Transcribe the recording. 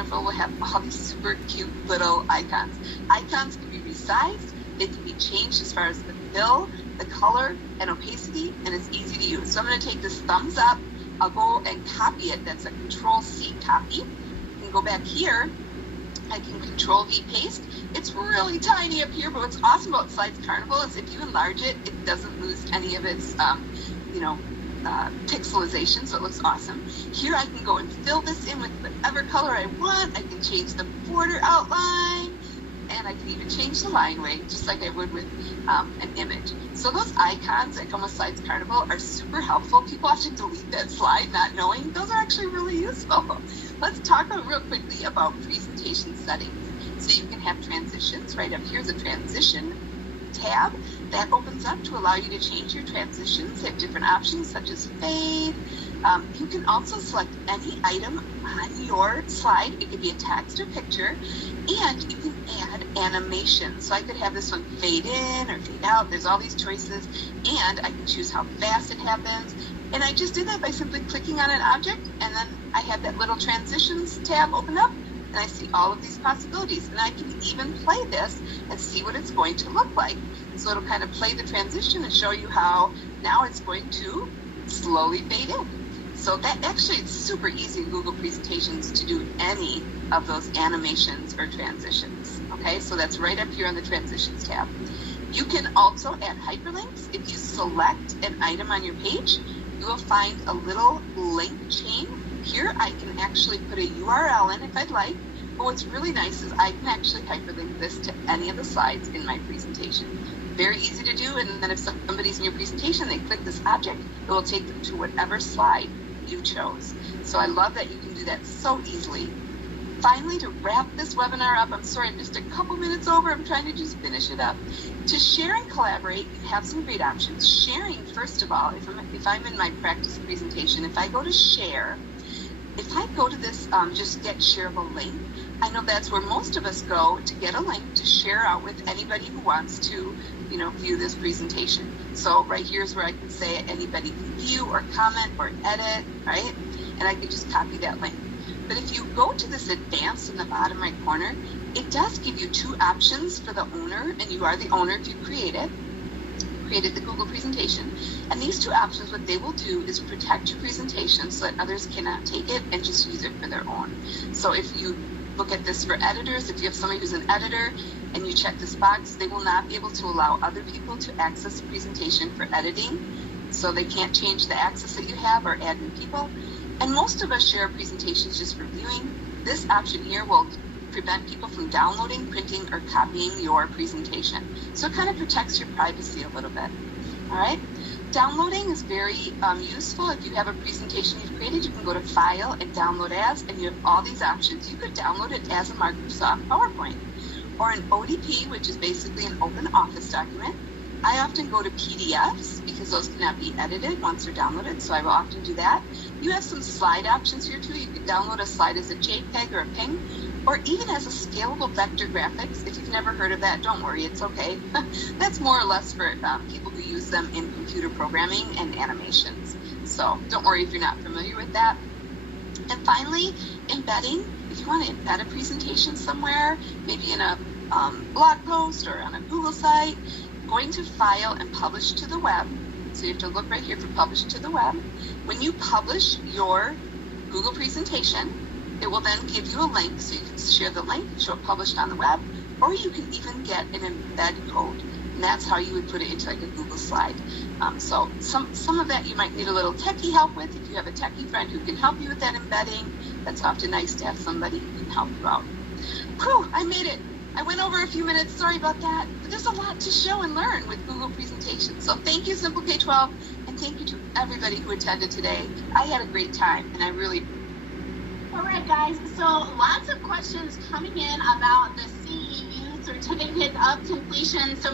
Centerfold will have all these super cute little icons. Icons can be resized, they can be changed as far as the fill, the color, and opacity, and it's easy to use. So I'm going to take this thumbs up, I'll go and copy it. That's a Control-C copy. I can go back here, I can Control-V paste. It's really tiny up here, but what's awesome about Slides Carnival is if you enlarge it, it doesn't lose any of its, pixelization, so it looks awesome. Here I can go and fill this in with whatever color I want. I can change the border outline, and I can even change the line weight, just like I would with an image. So those icons that come with Slides Carnival are super helpful. People often delete that slide not knowing. Those are actually really useful. Let's talk real quickly about presentation settings. So you can have transitions. Right up here is a transition tab that opens up to allow you to change your transitions. They have different options such as fade. You can also select any item on your slide. It could be a text or picture, and you can add animation. So I could have this one fade in or fade out. There's all these choices, and I can choose how fast it happens. And I just did that by simply clicking on an object, and then I have that little transitions tab open up, and I see all of these possibilities. And I can even play this and see what it's going to look like. So it'll kind of play the transition and show you how now it's going to slowly fade in. So that actually, it's super easy in Google Presentations to do any of those animations or transitions. Okay, so that's right up here on the Transitions tab. You can also add hyperlinks. If you select an item on your page, you will find a little link chain. Here I can actually put a URL in if I'd like, but what's really nice is I can actually hyperlink this to any of the slides in my presentation. Very easy to do, and then if somebody's in your presentation, they click this object, it will take them to whatever slide you chose. So I love that you can do that so easily. Finally, to wrap this webinar up, I'm sorry I'm just a couple minutes over, I'm trying to just finish it up. To share and collaborate, you have some great options. Sharing, first of all, if I'm in my practice presentation, if I go to share, if I go to this just get shareable link, I know that's where most of us go to get a link to share out with anybody who wants to, view this presentation. So right here is where I can say anybody can view or comment or edit, right? And I can just copy that link. But if you go to this advanced in the bottom right corner, it does give you two options for the owner, and you are the owner if you created the Google presentation. And these two options, what they will do is protect your presentation so that others cannot take it and just use it for their own. So if you look at this for editors, if you have somebody who's an editor and you check this box, they will not be able to allow other people to access the presentation for editing. So they can't change the access that you have or add new people. And most of us share presentations just for viewing. This option here will prevent people from downloading, printing, or copying your presentation. So it kind of protects your privacy a little bit. All right. Downloading is very useful. If you have a presentation you've created, you can go to File and Download As, and you have all these options. You could download it as a Microsoft PowerPoint or an ODP, which is basically an open office document. I often go to PDFs because those cannot be edited once they're downloaded, so I will often do that. You have some slide options here too. You can download a slide as a JPEG or a PNG, or even as a scalable vector graphics. If you've never heard of that, don't worry, it's okay. That's more or less for people who use them in computer programming and animations. So don't worry if you're not familiar with that. And finally, embedding. If you want to embed a presentation somewhere, maybe in a blog post or on a Google site, going to File and Publish to the Web. So you have to look right here for Publish to the Web. When you publish your Google presentation, it will then give you a link, so you can share the link, show it published on the web, or you can even get an embed code, and that's how you would put it into like a Google slide. So some of that you might need a little techie help with. If you have a techie friend who can help you with that embedding, that's often nice to have somebody who can help you out. Whew, I made it. I went over a few minutes, sorry about that, but there's a lot to show and learn with Google Presentations. So thank you, Simple K-12, and thank you to everybody who attended today. I had a great time, and I really All right, guys, so lots of questions coming in about the CEU Certificate of Completion. So